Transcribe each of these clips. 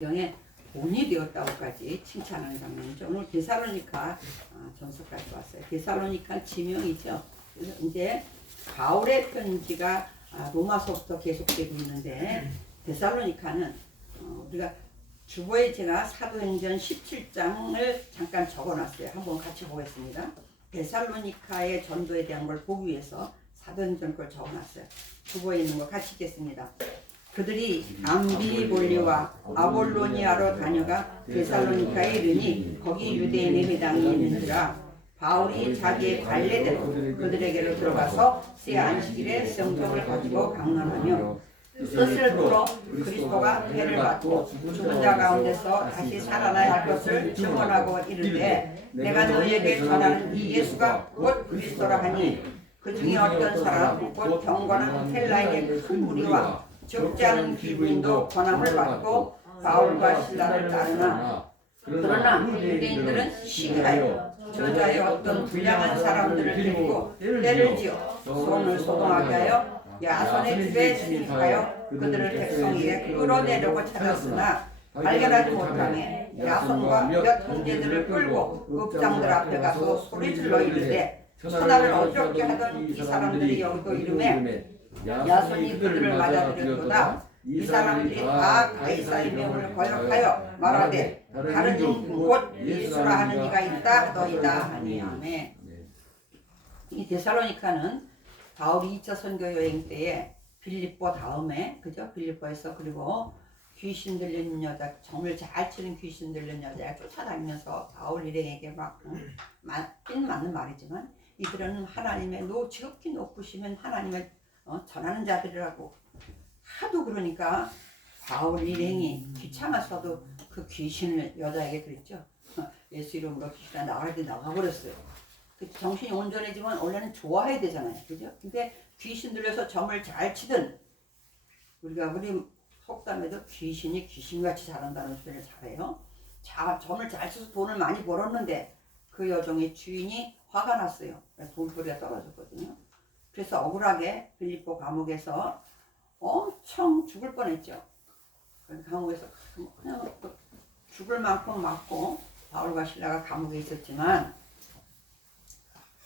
영의 본이 되었다고까지 칭찬하는 장면이죠. 오늘 데살로니가 전서까지 왔어요. 데살로니가 지명이죠. 그래서 이제 바울의 편지가 로마서부터 계속되고 있는데 데살로니가는 우리가 주보에 제가 사도행전 17장을 잠깐 적어놨어요. 한번 같이 보겠습니다. 데살로니가의 전도에 대한 걸 보기 위해서 사도행전 걸 적어놨어요. 주보에 있는 거 같이 읽겠습니다. 그들이 암비볼리와 아볼로니아로 다녀가 데살로니가에 이르니 거기 유대인의 회당이 있는지라 바울이 자기의 관례대로 그들에게로 들어가서 새 안식일에 성경을 가지고 강론하며 뜻을 풀어 그리스도가 회를 받고 죽은 자 가운데서 다시 살아나야 할 것을 증언하고 이르되 내가 너희에게 전하는 이 예수가 곧 그리스도라 하니 그 중에 어떤 사람 곧 경건한 헬라인의 큰 무리와 적지 않은 귀부인도 권함을 받고 바울과 실라를 따르나 그러나 유대인들은 시기하여 저자의 어떤 불량한 사람들을 데리고 때를 지어 손을 소동하게 하여 야손의 집에 진입하여 그들을 백성에게 끌어내려고 찾았으나 발견하지 못하며 야손과 몇 형제들을 끌고 읍장들 앞에 가서 소리질러 이르되 천하를 어렵게 하던 이 사람들이 여기도 이름에 야손이 그들을 맞아들였도다. 이 사람들이 다 가이사의 명을 거역하여 말하되 다른 곧 예수라 하는 이가 있다 하더이다 하니 아멘. 이 데살로니가는 바울이 2차 선교 여행 때에 빌립보 다음에 그죠? 빌립보에서 그리고 귀신 들린 여자 정을 잘 치는 귀신 들린 여자가 쫓아다니면서 바울 일행에게 맞긴 맞는 말이지만 이들은 하나님의 지극히 높으시면 하나님의 전하는 자들이라고 하도 그러니까 바울 일행이 귀찮아서도 그 귀신을 여자에게 드렸죠. 예수 이름으로 귀신이 나갈 때 나가버렸어요. 정신이 온전해지면 원래는 좋아해야 되잖아요. 그죠? 근데 귀신 들려서 점을 잘 치든 우리 속담에도 귀신이 귀신같이 잘한다는 소리를 잘해요. 점을 잘 쳐서 돈을 많이 벌었는데 그 여종의 주인이 화가 났어요. 돈벌이가 떨어졌거든요. 그래서 억울하게 빌립보 감옥에서 엄청 죽을 뻔했죠. 감옥에서 그냥 죽을 만큼 맞고 바울과 실라가 감옥에 있었지만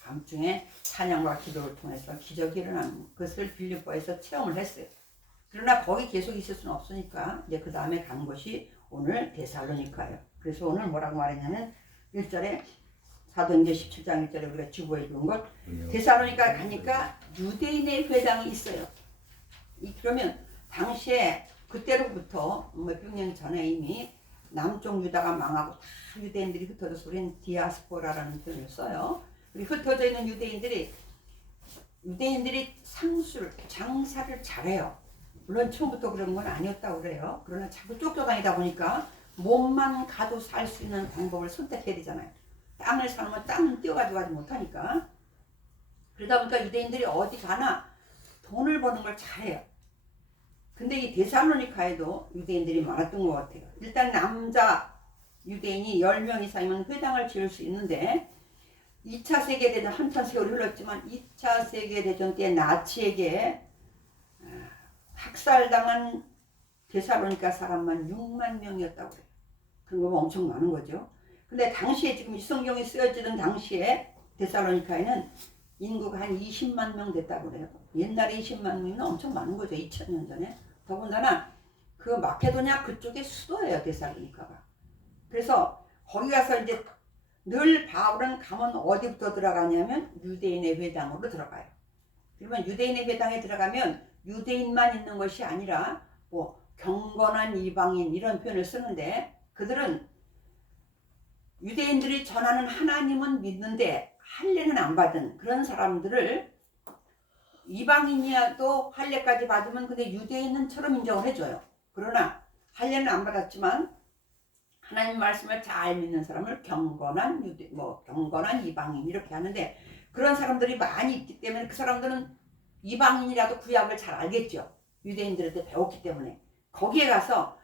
밤중에 찬양과 기도를 통해서 기적이 일어나는 것을 빌립보에서 체험을 했어요. 그러나 거기 계속 있을 수는 없으니까 이제 그 다음에 간 곳이 오늘 데살로니가예요. 그래서 오늘 뭐라고 말했냐면 1절에 사도행전 17장 1절에 우리가 주보해 준 것 데살로니가 가니까 유대인의 회당이 있어요. 그러면 당시에 그때로부터 몇백 년 전에 이미 남쪽 유다가 망하고 다 유대인들이 흩어져서 우리는 디아스포라라는 표현을 써요. 흩어져 있는 유대인들이 상술, 장사를 잘해요. 물론 처음부터 그런 건 아니었다고 그래요. 그러나 자꾸 쫓겨다니다 보니까 몸만 가도 살 수 있는 방법을 선택해야 되잖아요. 땅을 사면 땅은 떼어가지고 가지 못하니까. 그러다 보니까 유대인들이 어디 가나 돈을 버는 걸 잘해요. 근데 이 데살로니가에도 유대인들이 많았던 것 같아요. 일단 남자 유대인이 10명 이상이면 회당을 지을 수 있는데 2차 세계대전 한참 세월이 흘렀지만 2차 세계대전 때 나치에게 학살당한 데살로니가 사람만 6만 명이었다고 해요. 그런 거 엄청 많은 거죠. 근데 당시에 지금 이 성경이 쓰여지던 당시에 데살로니가에는 인구가 한 20만 명 됐다고 그래요. 옛날에 20만 명이면 엄청 많은 거죠. 2000년 전에. 더군다나 그 마케도냐 그쪽의 수도예요. 데살로니가가. 그래서 거기 가서 이제 늘 바울은 가면 어디부터 들어가냐면 유대인의 회당으로 들어가요. 그러면 유대인의 회당에 들어가면 유대인만 있는 것이 아니라 경건한 이방인 이런 표현을 쓰는데 그들은 유대인들이 전하는 하나님은 믿는데 할례는 안 받은 그런 사람들을 이방인이라도 할례까지 받으면 근데 유대인은처럼 인정을 해줘요. 그러나 할례는 안 받았지만 하나님 말씀을 잘 믿는 사람을 경건한 경건한 이방인 이렇게 하는데 그런 사람들이 많이 있기 때문에 그 사람들은 이방인이라도 구약을 잘 알겠죠. 유대인들한테 배웠기 때문에 거기에 가서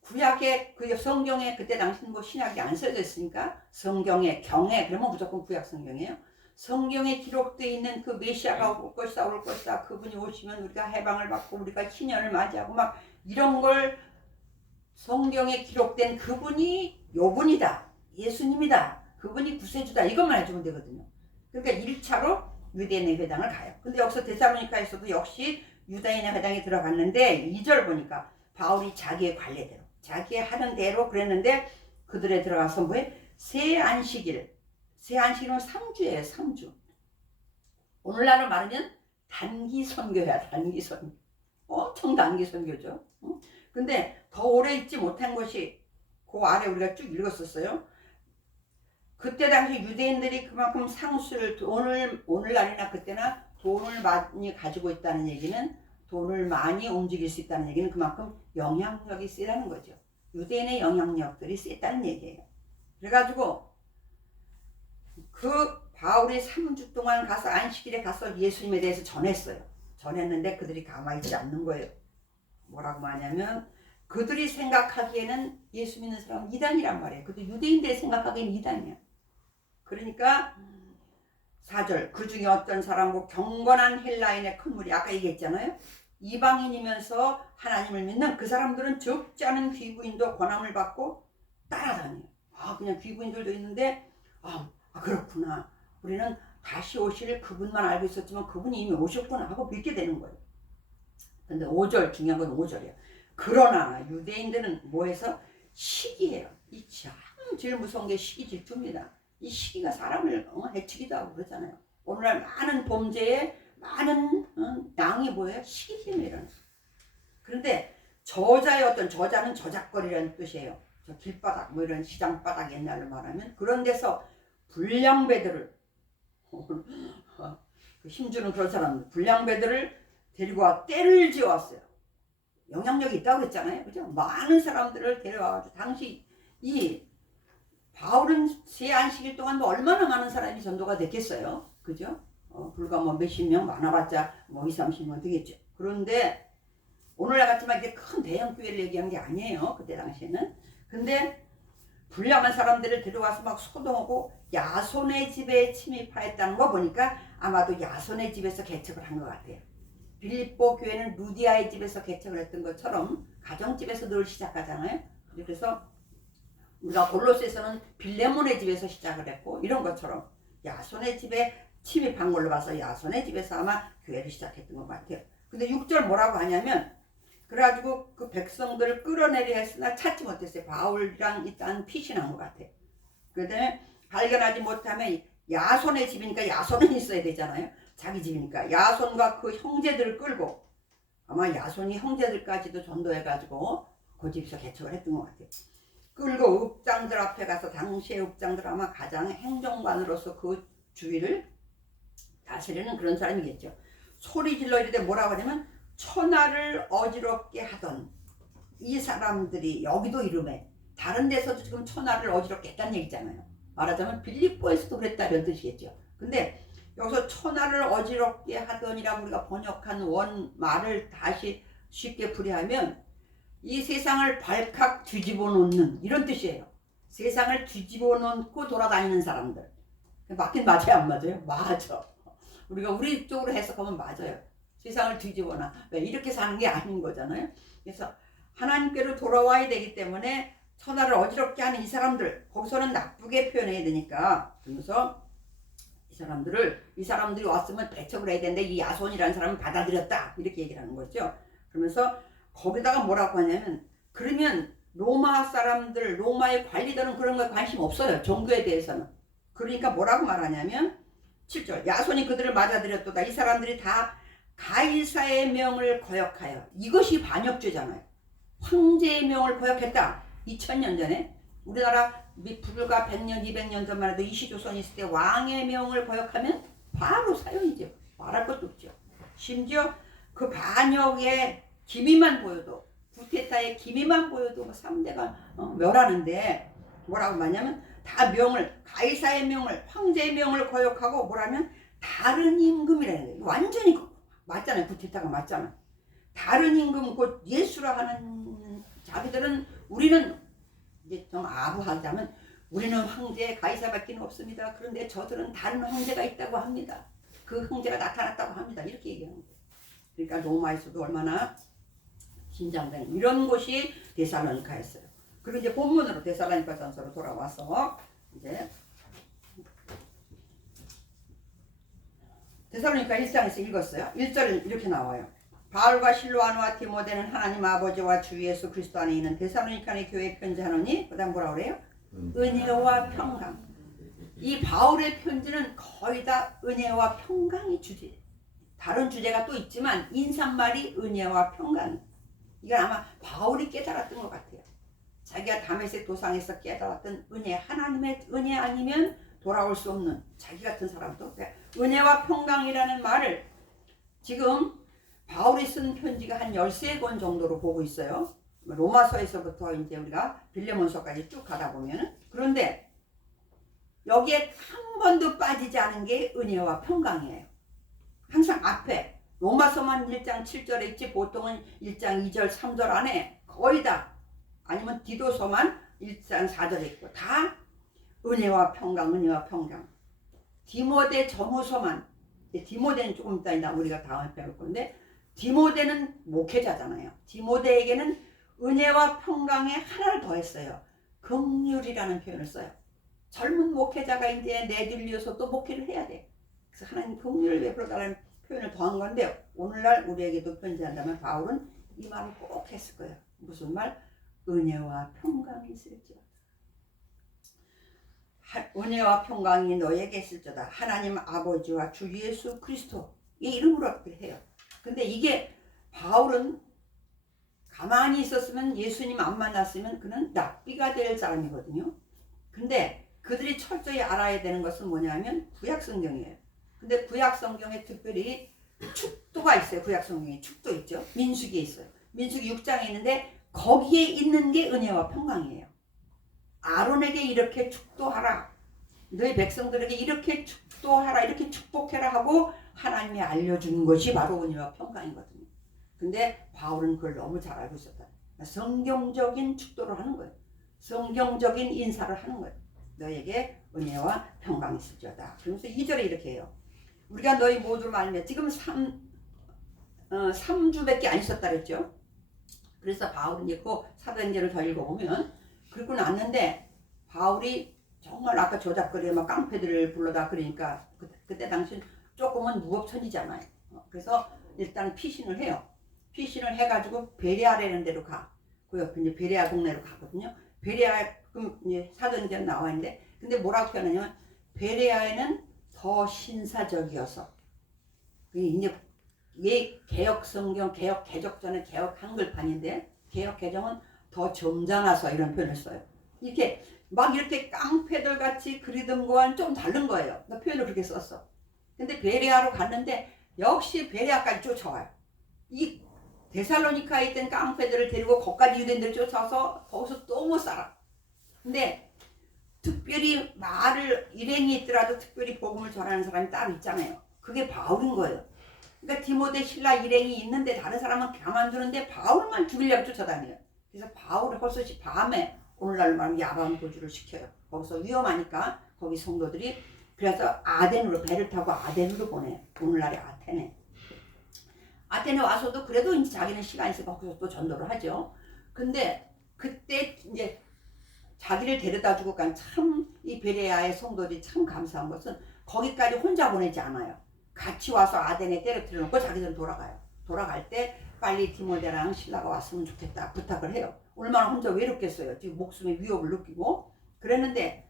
구약의 그 성경에 그때 당시는 신약이 안 써져 있으니까 성경의 경에 그러면 무조건 구약 성경이에요. 성경에 기록되어 있는 그 메시아가 올 것이다 그분이 오시면 우리가 해방을 받고 우리가 희년을 맞이하고 막 이런 걸 성경에 기록된 그분이 요분이다. 예수님이다. 그분이 구세주다. 이것만 해주면 되거든요. 그러니까 1차로 유대인의 회당을 가요. 근데 여기서 데살로니가에서도 역시 유다인의 회당에 들어갔는데 2절 보니까 바울이 자기의 관례대로 자기의 하는 대로 그랬는데 그들에 들어가서 뭐해? 새 안식일은 3주예요. 3주. 오늘날로 말하면 단기 선교야. 단기 선교. 엄청 단기 선교죠. 근데 더 오래 있지 못한 것이 그 아래 우리가 쭉 읽었었어요. 그때 당시 유대인들이 그만큼 상수를 오늘날이나 그때나 돈을 많이 가지고 있다는 얘기는 돈을 많이 움직일 수 있다는 얘기는 그만큼 영향력이 세다는 거죠. 유대인의 영향력들이 세다는 얘기예요. 그래가지고 그 바울이 3주 동안 가서 안식일에 가서 예수님에 대해서 전했어요. 전했는데 그들이 가만히 있지 않는 거예요. 뭐라고 하냐면 그들이 생각하기에는 예수 믿는 사람은 이단이란 말이에요. 근데 유대인들이 생각하기에는 이단이야. 그러니까 4절 그 중에 어떤 사람고 경건한 헬라인의 큰 무리 아까 얘기했잖아요. 이방인이면서 하나님을 믿는 그 사람들은 적지 않은 귀부인도 권함을 받고 따라다녀요. 그냥 귀부인들도 있는데 그렇구나. 우리는 다시 오실 그분만 알고 있었지만 그분이 이미 오셨구나 하고 믿게 되는 거예요. 근데 5절 중요한 건 5절이에요. 그러나 유대인들은 뭐해서 시기예요. 이 참 제일 무서운 게 시기 질투입니다. 이 시기가 사람을 해치기도 하고 그러잖아요. 오늘날 많은 범죄에 많은 양이 뭐예요? 시기 때문에 일어나요. 그런데 저자는 저작거리라는 뜻이에요. 저 길바닥 뭐 이런 시장바닥 옛날로 말하면 그런 데서 불량배들을 힘주는 그런 사람들 불량배들을 데리고 와 때를 지어왔어요. 영향력이 있다고 그랬잖아요. 그죠? 많은 사람들을 데려와가지고 당시 이 바울은 새 안식일 동안 뭐 얼마나 많은 사람이 전도가 됐겠어요. 그죠? 불과 뭐 몇십 명 많아봤자 뭐 20, 30명 되겠죠. 그런데 오늘날 같지만 이게 큰 대형 교회를 얘기한 게 아니에요. 그때 당시에는. 근데 불량한 사람들을 데려와서 막 소동하고 야손의 집에 침입하였다는 거 보니까 아마도 야손의 집에서 개척을 한 것 같아요. 빌립보 교회는 루디아의 집에서 개척을 했던 것처럼 가정집에서 늘 시작하잖아요. 그래서 우리가 골로새서는 빌레몬의 집에서 시작을 했고 이런 것처럼 야손의 집에 침입한 걸로 봐서 야손의 집에서 아마 교회를 시작했던 것 같아요. 근데 6절 뭐라고 하냐면 그래가지고 그 백성들을 끌어내려 했으나 찾지 못했어요. 바울이랑 일단 피신한 것 같아요. 그 다음에 발견하지 못하면 야손의 집이니까 야손은 있어야 되잖아요. 자기 집이니까 야손과 그 형제들을 끌고 아마 야손이 형제들까지도 전도해가지고 그 집에서 개척을 했던 것 같아요. 끌고 읍장들 앞에 가서 당시의 읍장들 아마 가장 행정관으로서 그 주위를 다스리는 그런 사람이겠죠. 소리 질러 이르되 뭐라고 하냐면 천하를 어지럽게 하던 이 사람들이 여기도 이름에 다른 데서도 지금 천하를 어지럽게 했다는 얘기잖아요. 말하자면 빌립보에서도 그랬다는 뜻이겠죠. 근데 여기서 천하를 어지럽게 하던이라고 우리가 번역한 원 말을 다시 쉽게 풀이하면 이 세상을 발칵 뒤집어 놓는 이런 뜻이에요. 세상을 뒤집어 놓고 돌아다니는 사람들. 맞긴 맞아요, 안 맞아요? 맞아. 우리가 우리 쪽으로 해석하면 맞아요. 세상을 뒤집어놔. 왜 이렇게 사는 게 아닌 거잖아요. 그래서 하나님께로 돌아와야 되기 때문에 천하를 어지럽게 하는 이 사람들 거기서는 나쁘게 표현해야 되니까 그러면서 이 사람들이 왔으면 배척을 해야 되는데 이 야손이라는 사람은 받아들였다 이렇게 얘기를 하는 거죠. 그러면서 거기다가 뭐라고 하냐면 그러면 로마 사람들 로마의 관리들은 그런 거에 관심 없어요. 종교에 대해서는. 그러니까 뭐라고 말하냐면 7절 야손이 그들을 맞아들였도다. 이 사람들이 다 가이사의 명을 거역하여 이것이 반역죄잖아요. 황제의 명을 거역했다. 2000년 전에 우리나라 불과 100년 200년 전만 해도 이시조선이 있을 때 왕의 명을 거역하면 바로 사형이죠. 말할 것도 없죠. 심지어 그 반역의 기미만 보여도 구테타의 기미만 보여도 3대가 멸하는데 뭐라고 말하냐면 다 명을 가이사의 명을 황제의 명을 거역하고 뭐라면 다른 임금이라는 거예요. 완전히 맞잖아요. 구테타가 맞잖아. 다른 임금 곧 예수라 하는 자기들은 우리는 이제 좀 아부하자면 우리는 황제 가이사밖에 없습니다. 그런데 저들은 다른 황제가 있다고 합니다. 그 황제가 나타났다고 합니다. 이렇게 얘기하는 거예요. 그러니까 로마에서도 얼마나 긴장되는 이런 곳이 데살로니카였어요. 그리고 이제 본문으로 데살로니가 전서로 돌아와서 이제 데살로니가 1장에서 읽었어요. 1절 이렇게 나와요. 바울과 실로아노와 디모데는 하나님 아버지와 주 예수 그리스도 안에 있는 데살로니가의 교회에 편지하노니 그 다음 뭐라 그래요? 은혜와 평강. 이 바울의 편지는 거의 다 은혜와 평강이 주제. 다른 주제가 또 있지만 인사말이 은혜와 평강. 이건 아마 바울이 깨달았던 것 같아요. 자기가 다메섹 도상에서 깨달았던 은혜, 하나님의 은혜 아니면 돌아올 수 없는 자기 같은 사람도 은혜와 평강이라는 말을 지금 바울이 쓴 편지가 한 13권 정도로 보고 있어요. 로마서에서부터 이제 우리가 빌레몬서까지 쭉 가다 보면은. 그런데 여기에 한 번도 빠지지 않은 게 은혜와 평강이에요. 항상 앞에 로마서만 1장 7절에 있지 보통은 1장 2절 3절 안에 거의 다 아니면 디도서만 1장 4절에 있고 다 은혜와 평강, 은혜와 평강. 디모데 전후서만, 디모데는 조금 이따 우리가 다음에 배울 건데 디모데는 목회자잖아요. 디모데에게는 은혜와 평강에 하나를 더했어요. 긍휼이라는 표현을 써요. 젊은 목회자가 이제 내들려서 또 목회를 해야 돼. 그래서 하나님 긍휼을 베풀어달라는 표현을 더한 건데 오늘날 우리에게도 편지한다면 바울은 이 말을 꼭 했을 거예요. 무슨 말? 은혜와 평강이 있을지어다. 은혜와 평강이 너에게 있을지어다. 하나님 아버지와 주 예수 그리스도 이 이름으로 해요. 근데 이게 바울은 가만히 있었으면 예수님 안 만났으면 그는 납비가 될 사람이거든요. 근데 그들이 철저히 알아야 되는 것은 뭐냐면 구약성경이에요. 근데 구약성경에 특별히 축도가 있어요. 구약성경에 축도 있죠. 민수기에 있어요. 민수기 6장에 있는데 거기에 있는 게 은혜와 평강이에요. 아론에게 이렇게 축도하라. 너희 백성들에게 이렇게 축도하라. 이렇게 축복해라 하고 하나님이 알려준 것이 바로 은혜와 평강이거든요. 근데 바울은 그걸 너무 잘 알고 있었다. 성경적인 축도를 하는 거예요. 성경적인 인사를 하는 거예요. 너에게 은혜와 평강이 있을지어다. 그러면서 2절에 이렇게 해요. 우리가 너희 모두를 알며 지금 3주밖에 안 있었다 그랬죠. 그래서 바울은 이제 그 사도행전을 더 읽어보면 그러고 났는데 바울이 정말 아까 조잡거리에 막 깡패들을 불러다 그러니까 그때 당시 조금은 무법천이잖아요. 그래서 일단 피신을 해요. 피신을 해가지고 베레아라는 데로 가. 그 옆에 이제 베레아 동네로 가거든요. 베레아 그럼 이제 사도행전 나와 있는데 근데 뭐라고 표현하냐면 베레아에는 더 신사적이어서 이제 왜 개혁 성경 개혁 개적전의 개혁 한글판인데 개혁 개정은 더 점잖아서 이런 표현을 써요. 이렇게 막 이렇게 깡패들 같이 그리던 거와는 좀 다른 거예요. 나 표현을 그렇게 썼어. 근데 베레아로 갔는데 역시 베레아까지 쫓아와요. 이 데살로니카에 있던 깡패들을 데리고 거기까지 유대인들 쫓아와서 거기서 또 못 살아. 근데 특별히 말을 일행이 있더라도 특별히 복음을 전하는 사람이 따로 있잖아요. 그게 바울인 거예요. 그러니까 디모데 신라 일행이 있는데 다른 사람은 가만두는데 바울만 죽이려고 쫓아다녀요. 그래서 바울을 헛소시 밤에 오늘날 말하면 야밤 도주를 시켜요. 거기서 위험하니까 거기 성도들이 그래서 아덴으로 배를 타고 아덴으로 보내요. 오늘날의 아테네. 아테네 와서도 그래도 이제 자기는 시간이 있어서 거기서 또 전도를 하죠. 근데 그때 이제 자기를 데려다 주고 간 참 이 베레아의 성도들이 참 감사한 것은 거기까지 혼자 보내지 않아요. 같이 와서 아덴에 때려뜨려 놓고 자기들은 돌아가요. 돌아갈 때 빨리 디모데랑 신라가 왔으면 좋겠다 부탁을 해요. 얼마나 혼자 외롭겠어요. 지금 목숨의 위협을 느끼고. 그랬는데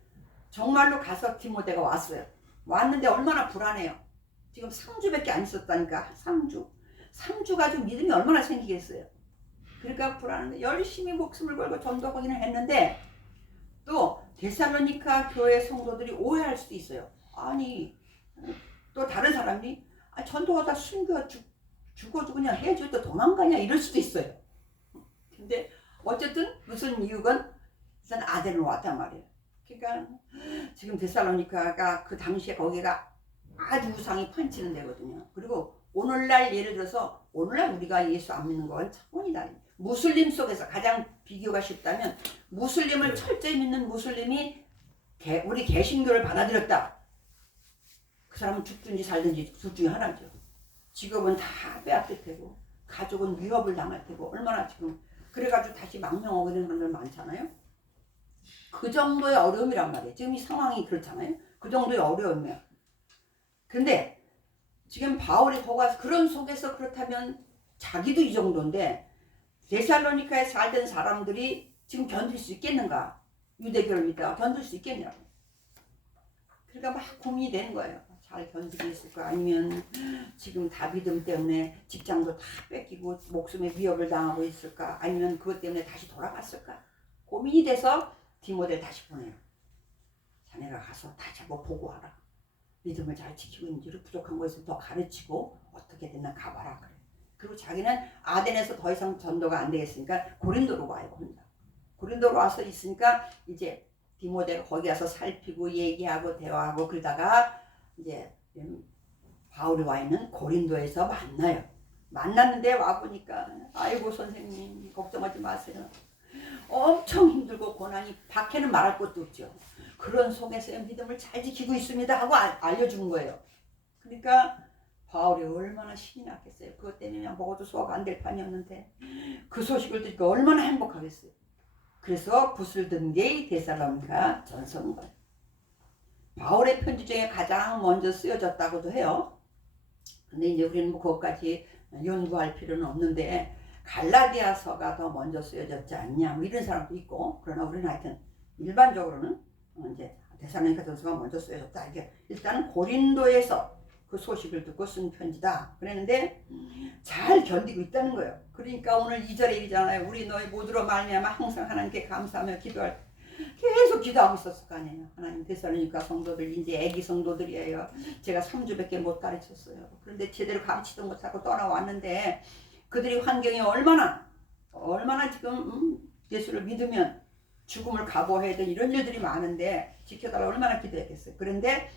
정말로 가서 디모데가 왔어요. 왔는데 얼마나 불안해요. 지금 3주밖에 안 있었다니까. 3주 가지고 믿음이 얼마나 생기겠어요. 그러니까 불안한데 열심히 목숨을 걸고 전도하기는 했는데 또 데살로니가 교회 성도들이 오해할 수도 있어요. 아니 또 다른 사람이 전도하다 숨겨 죽어도 그냥 해줘 또 도망가냐 이럴 수도 있어요. 근데 어쨌든 무슨 이유건 일단 아덴으로 왔단 말이에요. 그러니까 지금 데살로니가가 그 당시에 거기가 아주 우상이 판치는 데거든요. 그리고 오늘날 예를 들어서 오늘날 우리가 예수 안 믿는 건 차원이다. 무슬림 속에서 가장 비교가 쉽다면 무슬림을 철저히 믿는 무슬림이 우리 개신교를 받아들였다. 그 사람은 죽든지 살든지 둘 중에 하나죠. 직업은 다 빼앗길 테고 가족은 위협을 당할 테고 얼마나 지금 그래가지고 다시 망명하게 되는 분들 많잖아요. 그 정도의 어려움이란 말이에요. 지금 이 상황이 그렇잖아요. 그 정도의 어려움이에요. 근데 지금 바울이 거기서 그런 속에서 그렇다면 자기도 이 정도인데 데살로니카에 살던 사람들이 지금 견딜 수 있겠는가? 유대교를 믿다가 견딜 수 있겠냐고. 그러니까 막 고민이 되는 거예요. 잘 견디고 있을까? 아니면 지금 다 믿음 때문에 직장도 다 뺏기고 목숨에 위협을 당하고 있을까? 아니면 그것 때문에 다시 돌아갔을까? 고민이 돼서 디모데를 다시 보내요. 자네가 가서 다시 한번 보고 와라. 믿음을 잘 지키고 있는지를 부족한 것에서 더 가르치고 어떻게 됐나 가봐라 그래. 그리고 자기는 아덴에서 더 이상 전도가 안 되겠으니까 고린도로 와요. 혼자. 고린도로 와서 있으니까 이제 디모데가 거기 가서 살피고 얘기하고 대화하고 그러다가 이제 바울이 와 있는 고린도에서 만나요. 만났는데 와보니까 아이고 선생님 걱정하지 마세요. 엄청 힘들고 고난이 밖에는 말할 것도 없죠. 그런 속에서 믿음을 잘 지키고 있습니다 하고 알려준 거예요. 그러니까 바울이 얼마나 신이 났겠어요. 그것 때문에 먹어도 소화가 안 될 판이었는데 그 소식을 듣고 얼마나 행복하겠어요. 그래서 붓을 든 게 데살로니가 전서인 거예요. 바울의 편지 중에 가장 먼저 쓰여졌다고도 해요. 근데 이제 우리는 뭐 그것까지 연구할 필요는 없는데 갈라디아서가 더 먼저 쓰여졌지 않냐 뭐 이런 사람도 있고, 그러나 우리는 하여튼 일반적으로는 이제 데살로니가 전서가 먼저 쓰여졌다. 이게 일단은 고린도에서 그 소식을 듣고 쓴 편지다 그랬는데 잘 견디고 있다는 거예요. 그러니까 오늘 2절에 얘기잖아요. 우리 너희 모두로 말미암아 항상 하나님께 감사하며 기도할 때 계속 기도하고 있었을 거 아니에요. 하나님 데살로니가 성도들 이제 애기 성도들이에요. 제가 3주밖에 못 가르쳤어요. 그런데 제대로 가르치도 못하고 떠나왔는데 그들이 환경이 얼마나 지금 예수를 믿으면 죽음을 각오해야 되는 이런 일들이 많은데 지켜달라고 얼마나 기도했겠어요. 그런데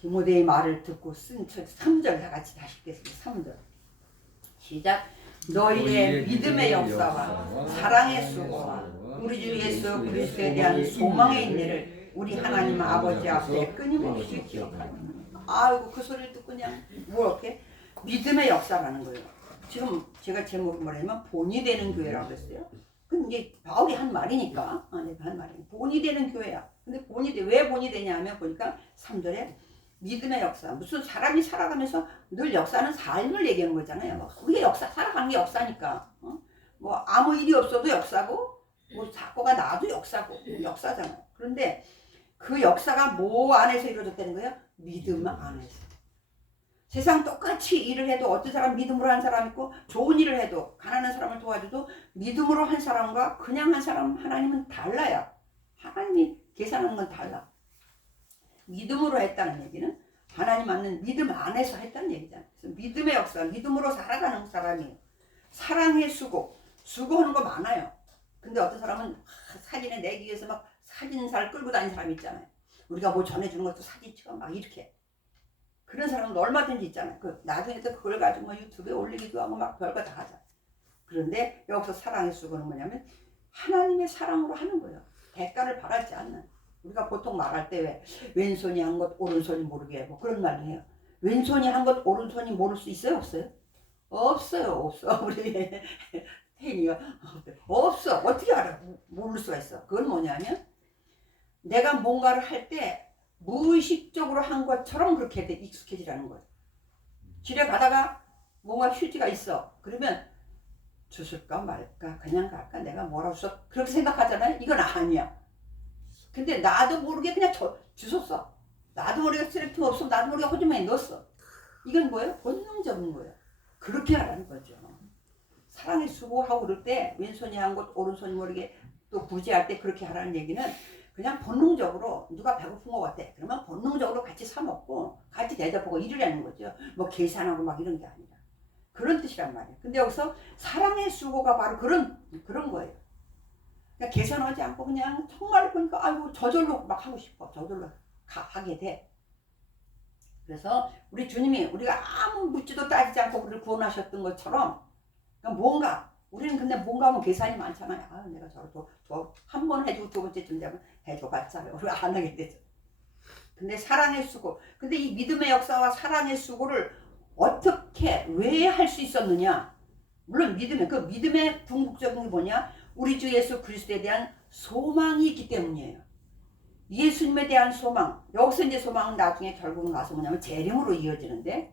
디모데의 말을 듣고 쓴 3절 다 같이 다시 읽겠습니다. 3절 시작. 너희의 믿음의 역사와 사랑의 수고와 우리 주 예수 그리스도에 대한 소망의 인내를 우리 하나님 아버지 앞에 끊임없이 기억하라. 아이고 그 소리를 듣고 그냥 뭐 이렇게 믿음의 역사라는 거예요. 지금 제가 제목을 뭐냐면 본이 되는 교회라고 했어요. 근데 이제 바울이 한 말이니까 내가 한 말이니까 본이 되는 교회야. 근데 왜 본이 되냐 하면 보니까 3절에 믿음의 역사. 무슨 사람이 살아가면서 늘 역사는 삶을 얘기하는 거잖아요. 뭐 그게 역사, 살아가는 게 역사니까. 뭐 아무 일이 없어도 역사고, 뭐 사고가 나도 역사고, 역사잖아요. 그런데 그 역사가 뭐 안에서 이루어졌다는 거예요? 믿음 안에서. 세상 똑같이 일을 해도 어떤 사람 믿음으로 한 사람 있고, 좋은 일을 해도 가난한 사람을 도와줘도 믿음으로 한 사람과 그냥 한 사람 하나님은 달라요. 하나님이 계산하는 건 달라. 믿음으로 했다는 얘기는 하나님 맞는 믿음 안에서 했다는 얘기잖아요. 그래서 믿음의 역사, 믿음으로 살아가는 사람이에요. 사랑의 수고하는 거 많아요. 근데 어떤 사람은 사진에 내기 위해서 막 사진사를 끌고 다니는 사람 있잖아요. 우리가 뭐 전해주는 것도 사진 찍어 막 이렇게. 그런 사람도 얼마든지 있잖아요. 나중에 또 그걸 가지고 뭐 유튜브에 올리기도 하고 막 별거 다 하잖아요. 그런데 여기서 사랑의 수고는 뭐냐면 하나님의 사랑으로 하는 거예요. 대가를 바라지 않는. 우리가 보통 말할 때 왜 왼손이 한 것 오른손이 모르게 뭐 그런 말을 해요. 왼손이 한 것 오른손이 모를 수 있어요? 없어요? 없어. 우리 태인이가 없어. 어떻게 알아? 모를 수가 있어. 그건 뭐냐면 내가 뭔가를 할 때 무의식적으로 한 것처럼 그렇게 익숙해지라는 거예요. 길에 가다가 뭔가 휴지가 있어. 그러면 주술까 말까 그냥 갈까 내가 뭐라고 써 그렇게 생각하잖아요. 이건 아니야. 근데 나도 모르게 그냥 주웠어. 나도 모르게 쓰레기통 없으면 나도 모르게 호주머니에 넣었어. 이건 뭐예요? 본능적인 거예요. 그렇게 하라는 거죠. 사랑의 수고하고 그럴 때 왼손이 한 것 오른손이 모르게 또 구제할 때 그렇게 하라는 얘기는 그냥 본능적으로 누가 배고픈 것 같아. 그러면 본능적으로 같이 사 먹고 같이 대접하고 이러라는 거죠. 뭐 계산하고 막 이런 게 아니라. 그런 뜻이란 말이에요. 근데 여기서 사랑의 수고가 바로 그런 거예요. 그러니까 계산하지 않고 그냥 정말 보니까 아이고 저절로 막 하고 싶어. 저절로 하게 돼. 그래서 우리 주님이 우리가 아무 묻지도 따지지 않고 우리를 구원하셨던 것처럼 그러니까 우리는 근데 뭔가 하면 계산이 많잖아요. 아 내가 저도 한 번 해주고 두 번째쯤 되면 해줘봤자 우리 안 하게 되죠. 근데 사랑의 수고. 근데 이 믿음의 역사와 사랑의 수고를 어떻게 왜 할 수 있었느냐? 물론 그 믿음의 궁극적인 게 뭐냐? 우리 주 예수 그리스도에 대한 소망이 있기 때문이에요. 예수님에 대한 소망. 여기서 이제 소망은 나중에 결국은 가서 뭐냐면 재림으로 이어지는데,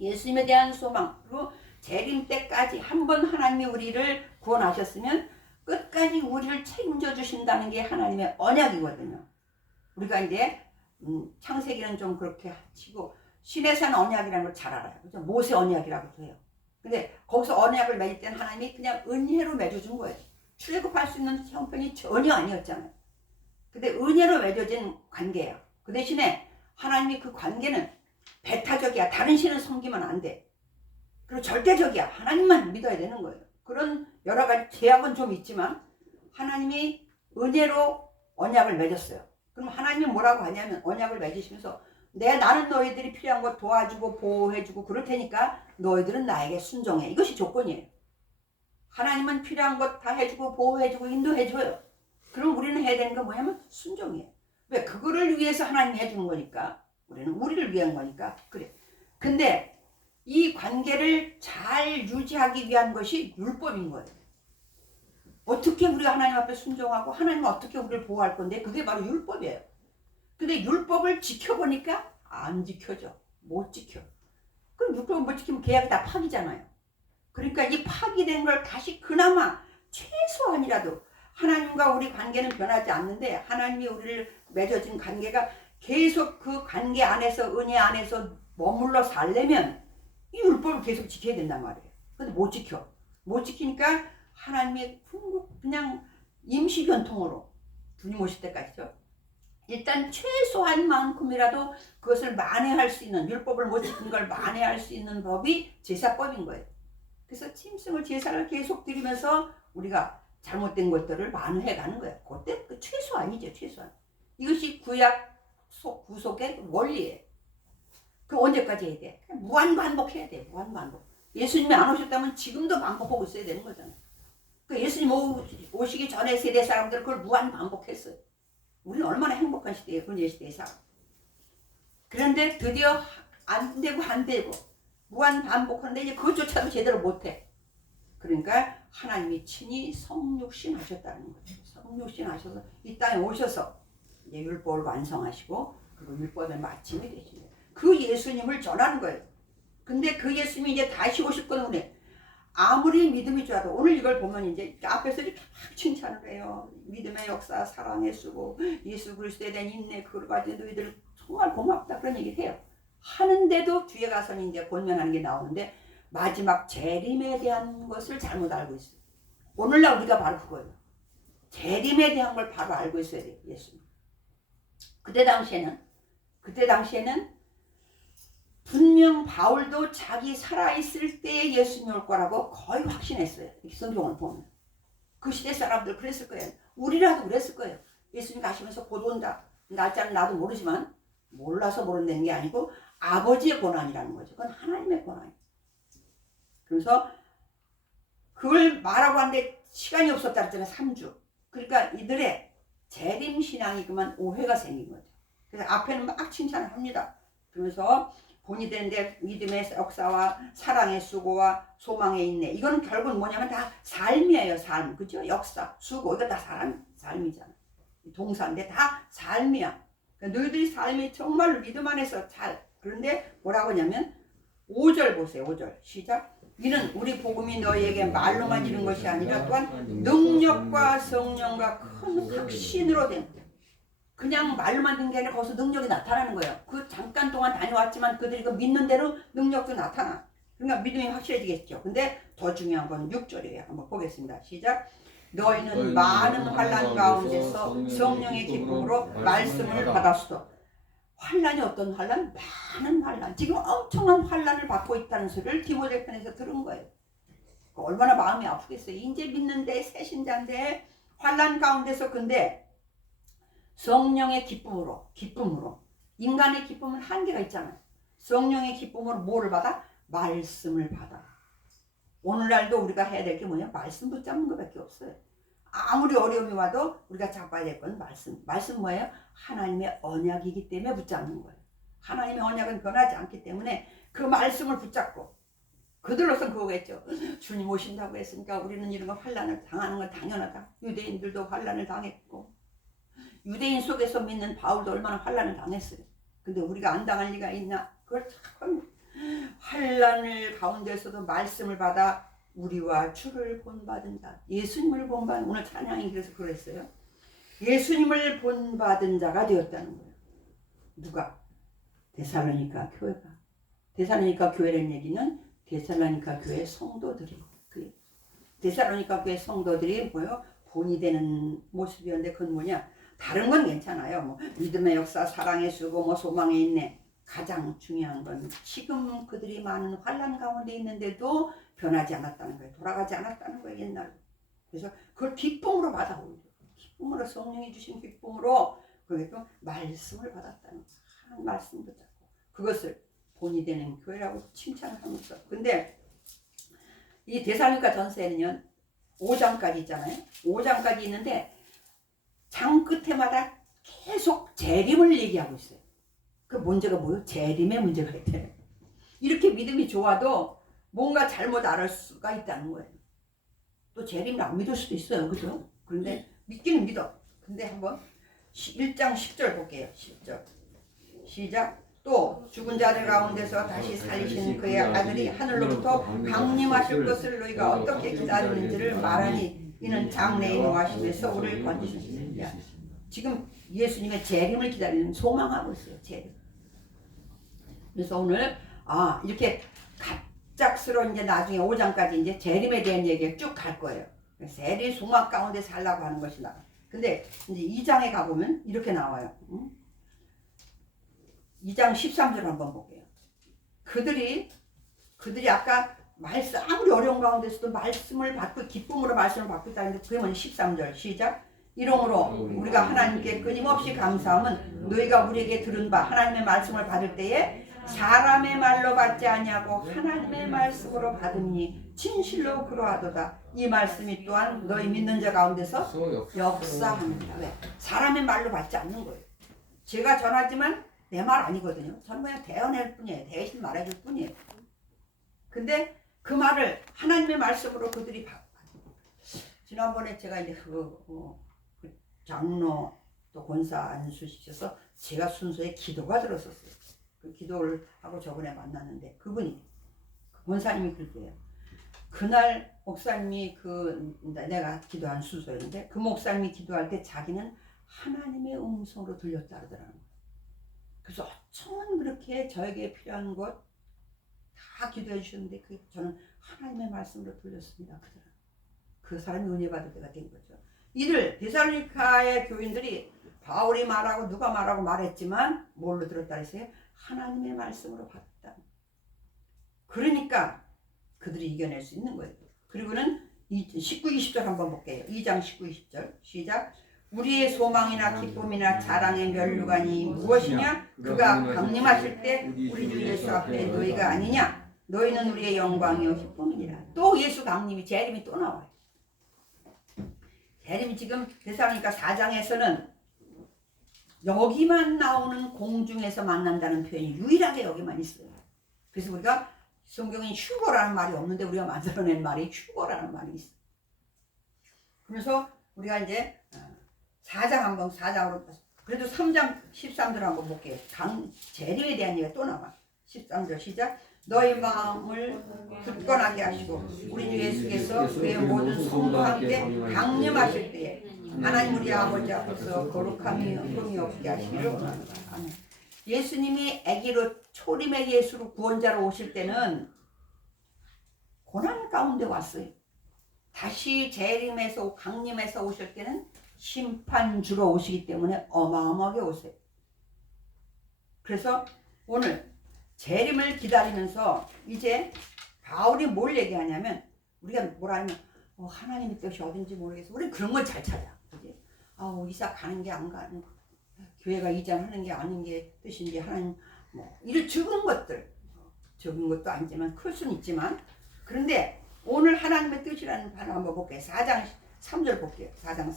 예수님에 대한 소망, 그리고 재림 때까지 한 번 하나님이 우리를 구원하셨으면 끝까지 우리를 책임져 주신다는 게 하나님의 언약이거든요. 우리가 이제 창세기는 좀 그렇게 치고 신의 산 언약이라는 걸 잘 알아요. 그죠? 모세 언약이라고도 해요. 근데 거기서 언약을 맺을 때는 하나님이 그냥 은혜로 맺어준 거예요. 출애굽할 수 있는 형편이 전혀 아니었잖아요. 근데 은혜로 맺어진 관계예요. 그 대신에 하나님이 그 관계는 배타적이야. 다른 신을 섬기면 안 돼. 그리고 절대적이야. 하나님만 믿어야 되는 거예요. 그런 여러 가지 제약은 좀 있지만 하나님이 은혜로 언약을 맺었어요. 그럼 하나님이 뭐라고 하냐면 언약을 맺으시면서 나는 너희들이 필요한 거 도와주고 보호해주고 그럴 테니까 너희들은 나에게 순종해. 이것이 조건이에요. 하나님은 필요한 것 다 해주고 보호해주고 인도해줘요. 그럼 우리는 해야 되는 건 뭐냐면 순종이에요. 왜? 그거를 위해서 하나님이 해주는 거니까. 우리는 우리를 위한 거니까. 그래. 근데 이 관계를 잘 유지하기 위한 것이 율법인 거예요. 어떻게 우리가 하나님 앞에 순종하고 하나님은 어떻게 우리를 보호할 건데 그게 바로 율법이에요. 근데 율법을 지켜보니까 안 지켜져. 못 지켜. 그럼 율법을 못 지키면 계약이 다 파기잖아요. 그러니까 이 파기된 걸 다시 그나마 최소한이라도 하나님과 우리 관계는 변하지 않는데 하나님이 우리를 맺어진 관계가 계속 그 관계 안에서 은혜 안에서 머물러 살려면 이 율법을 계속 지켜야 된단 말이에요. 근데 못 지켜. 못 지키니까 하나님이 그냥 임시 변통으로 주님 오실 때까지죠. 일단 최소한 만큼이라도 그것을 만회할 수 있는, 율법을 못 지킨 걸 만회할 수 있는 법이 제사법인 거예요. 그래서 짐승을 제사를 계속 드리면서 우리가 잘못된 것들을 만회해 가는 거예요. 그때 그 최소한이죠. 최소한. 이것이 구약 구속의 원리예요. 그 언제까지 해야 돼? 무한 반복해야 돼. 무한 반복. 예수님이 안 오셨다면 지금도 반복하고 있어야 되는 거잖아요. 그 예수님 오시기 전에 세대 사람들 그걸 무한 반복했어요. 우리는 얼마나 행복한 시대예요. 그런 예시대의 삶. 그런데 드디어 안 되고 무한 반복하는데 이제 그것조차도 제대로 못해. 그러니까 하나님이 친히 성육신 하셨다는 거죠. 성육신 하셔서 이 땅에 오셔서 이제 율법을 완성하시고 그리고 율법의 마침이 되신 거예요. 그 예수님을 전하는 거예요. 근데 그 예수님이 이제 다시 오실 거는 아무리 믿음이 좋아도 오늘 이걸 보면 이제 앞에서 이렇게 막 칭찬을 해요. 믿음의 역사, 사랑의 수고, 예수 그리스도에 대한 인내, 그걸 가지고 너희들 정말 고맙다 그런 얘기를 해요. 하는데도 뒤에 가서는 이제 권면하는 게 나오는데 마지막 재림에 대한 것을 잘못 알고 있어요. 오늘날 우리가 바로 그거예요. 재림에 대한 걸 바로 알고 있어야 돼요. 예수님. 그때 당시에는 분명 바울도 자기 살아있을 때 예수님 올 거라고 거의 확신했어요. 성경을 보면. 그 시대 사람들 그랬을 거예요. 우리라도 그랬을 거예요. 예수님 가시면서 곧 온다. 날짜는 나도 모르지만 몰라서 모른다는 게 아니고 아버지의 권한이라는 거죠. 그건 하나님의 권한이에요. 그래서 그걸 말하고 하는데 시간이 없었다 그랬잖아요. 3주. 그러니까 이들의 재림신앙이 그만 오해가 생긴 거죠. 그래서 앞에는 막 칭찬을 합니다. 그러면서 본이 되는데 믿음의 역사와 사랑의 수고와 소망의 인내. 이거는 결국은 뭐냐면 다 삶이에요. 삶. 그죠? 역사, 수고. 이거 다 삶이잖아. 동사인데 다 삶이야. 그러니까 너희들이 삶이 정말로 믿음 안에서 잘. 그런데 뭐라고 하냐면 5절 보세요. 5절. 시작. 이는 우리 복음이 너희에게 말로만 이른 것이 아니라 또한 능력과 성령과 큰 확신으로 된 그냥 말로만 든 게 아니라 거기서 능력이 나타나는 거예요. 그 잠깐 동안 다녀왔지만 그들이 그 믿는 대로 능력도 나타나. 그러니까 믿음이 확실해지겠죠. 근데 더 중요한 건 6절이에요. 한번 보겠습니다. 시작. 너희는 많은 환난 가운데서 성령의 기쁨으로 말씀을 받았어. 환난이 어떤 환난? 많은 환난. 지금 엄청난 환난을 받고 있다는 소리를 디모데 편에서 들은 거예요. 얼마나 마음이 아프겠어요. 이제 믿는데 새 신자인데 환난 가운데서 근데 성령의 기쁨으로 인간의 기쁨은 한계가 있잖아요. 성령의 기쁨으로 뭐를 받아? 말씀을 받아. 오늘날도 우리가 해야 될 게 뭐냐? 말씀 붙잡는 것밖에 없어요. 아무리 어려움이 와도 우리가 잡아야 될 건 말씀. 말씀 뭐예요? 하나님의 언약이기 때문에 붙잡는 거예요. 하나님의 언약은 변하지 않기 때문에 그 말씀을 붙잡고 그들로선 그거겠죠. 주님 오신다고 했으니까 우리는 이런 거 환난을 당하는 건 당연하다. 유대인들도 환난을 당했고 유대인 속에서 믿는 바울도 얼마나 환난을 당했어요. 근데 우리가 안 당할 리가 있나? 그걸 참 환난을 가운데서도 말씀을 받아 우리와 주를 본받은 자, 예수님을 본받은, 오늘 찬양이 그래서 그랬어요. 예수님을 본받은 자가 되었다는 거예요. 누가? 데살로니가 교회가. 데살로니가 교회라는 얘기는 데살로니가 교회 성도들이, 데살로니가 교회 성도들이 뭐요? 본이 되는 모습이었는데 그건 뭐냐? 다른 건 괜찮아요. 뭐 믿음의 역사, 사랑의 수고, 뭐 소망의 인내. 가장 중요한 건 지금 그들이 많은 환난 가운데 있는데도 변하지 않았다는 거예요. 돌아가지 않았다는 거예요, 옛날로. 그래서 그걸 기쁨으로 받아오죠. 기쁨으로, 성령이 주신 기쁨으로 그러니까 말씀을 받았다는 거예요. 하나님 말씀 붙잡고 그것을 본이 되는 교회라고 칭찬을 하면서. 근데 이 데살로니가 전서에는요 5장까지 있잖아요. 5장까지 있는데 장 끝에마다 계속 재림을 얘기하고 있어요. 그 문제가 뭐예요? 재림의 문제가 있대요. 이렇게 믿음이 좋아도 뭔가 잘못 알을 수가 있다는 거예요. 또 재림을 안 믿을 수도 있어요. 그죠? 그런데 믿기는 믿어. 근데 한번 1장 10절 볼게요. 10절 시작. 또 죽은 자들 가운데서 다시 살리시는 그의 아들이 하늘로부터 강림하실 것을 너희가 어떻게 기다리는지를 말하니 이는 장래에 노하심에서 우리를 건지셨습니다. 지금 예수님의 재림을 기다리는, 소망하고 있어요. 재림. 그래서 오늘 이렇게 갑작스러운 이제 나중에 5장까지 이제 재림에 대한 얘기가 쭉 갈 거예요. 세리 소망 가운데 살라고 하는 것이다. 근데 이제 2장에 가보면 이렇게 나와요. 2장 13절 한번 볼게요. 그들이 아까 말씀, 아무리 어려운 가운데서도 말씀을 받고 기쁨으로 말씀을 받고 있다는데 그게 뭐냐? 13절 시작. 이러므로 우리가 하나님께 끊임없이 감사함은 너희가 우리에게 들은 바 하나님의 말씀을 받을 때에 사람의 말로 받지 아니하고 하나님의 말씀으로 받으니 진실로 그러하도다. 이 말씀이 또한 너희 믿는 자 가운데서 역사합니다. 왜? 사람의 말로 받지 않는 거예요. 제가 전하지만 내 말 아니거든요. 저는 그냥 대언할 뿐이에요. 대신 말해줄 뿐이에요. 근데 그 말을 하나님의 말씀으로 그들이 지난번에 제가 이제 그 장로 또 권사 안수시켜서 제가 순서에 기도가 들었었어요. 그 기도를 하고 저번에 만났는데 그분이 그 권사님이 그랬대요. 그날 목사님이 내가 기도한 순서였는데 그 목사님이 기도할 때 자기는 하나님의 음성으로 들렸다 그러더라고요. 그래서 어쩌면 그렇게 저에게 필요한 것 다 기도해 주셨는데 저는 하나님의 말씀으로 들렸습니다. 그 사람이 은혜 받을 때가 된 거죠. 이들 데살로니가의 교인들이 바울이 말하고 누가 말하고 말했지만 뭘로 들었다 했어요? 하나님의 말씀으로 받았다. 그러니까 그들이 이겨낼 수 있는 거예요. 그리고는 19, 20절 한번 볼게요. 2장 19, 20절 시작. 우리의 소망이나 기쁨이나 자랑의 면류관이 무엇이냐? 그가 강림하실 때 우리 주 예수 앞에 너희가 아니냐? 너희는 우리의 영광이요 기쁨이니라. 또 예수 강림이, 재림이 또 나와요. 재림이 지금 데살로니가 4장에서는 여기만 나오는 공중에서 만난다는 표현이 유일하게 여기만 있어요. 그래서 우리가 성경에 휴거라는 말이 없는데 우리가 만들어낸 말이 휴거라는 말이 있어요. 그래서 우리가 이제 4장으로 그래도 3장 13절 한번 볼게요. 재림에 대한 얘기가 또 나와. 13절 시작. 너희 마음을 굳건하게 하시고 우리 주 예수께서 그의 모든 성도와 함께 강림하실 때에 하나님 우리 아버지 앞에서 거룩함이 흠이 없게 하시기를 원합니다. 아멘. 예수님이 아기로 초림의 예수로 구원자로 오실 때는 고난 가운데 왔어요. 다시 재림에서 강림에서 오실 때는 심판주로 오시기 때문에 어마어마하게 오세요. 그래서 오늘 재림을 기다리면서 이제 바울이 뭘 얘기하냐면 우리가 뭐라 하면 하나님의 뜻이 어딘지 모르겠어. 우리 그런 건 잘 찾아. 그지? 이사 가는 게 안 가는 거. 교회가 이장하는 게 아닌 게 뜻인지 하나님 이런 적은 것도 아니지만 클 수는 있지만 그런데 오늘 하나님의 뜻이라는 단어 한번 볼게요. 4장 3절 볼게요. 4장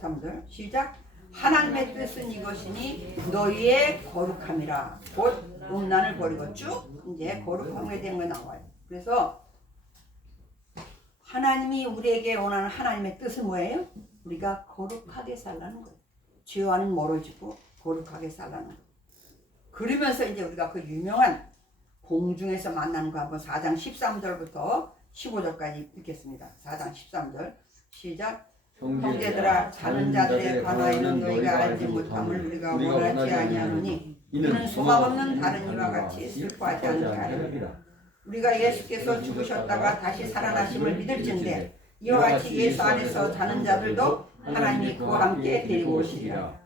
3절 시작. 하나님의 뜻은 이것이니 너희의 거룩함이라. 곧 음란을 버리고 쭉 이제 거룩함에 대한 거 나와요. 그래서 하나님이 우리에게 원하는 하나님의 뜻은 뭐예요? 우리가 거룩하게 살라는 거예요. 죄와는 멀어지고 거룩하게 살라는 거예요. 그러면서 이제 우리가 그 유명한 공중에서 만나는 거 한번 4장 13절부터 15절까지 읽겠습니다. 4장 13절 시작. 형제들아 자는 자들의 관하에는 너희가 알지 못함을 우리가 원하지 아니하노니 이는 소망 없는 다른 이와 같이 슬퍼하지 않게 하리라. 우리가 예수께서 죽으셨다가 다시 살아나심을 믿을진대 이와 같이 예수 안에서 자는 자들도 하나님이 그와 함께 데리고 오시리라.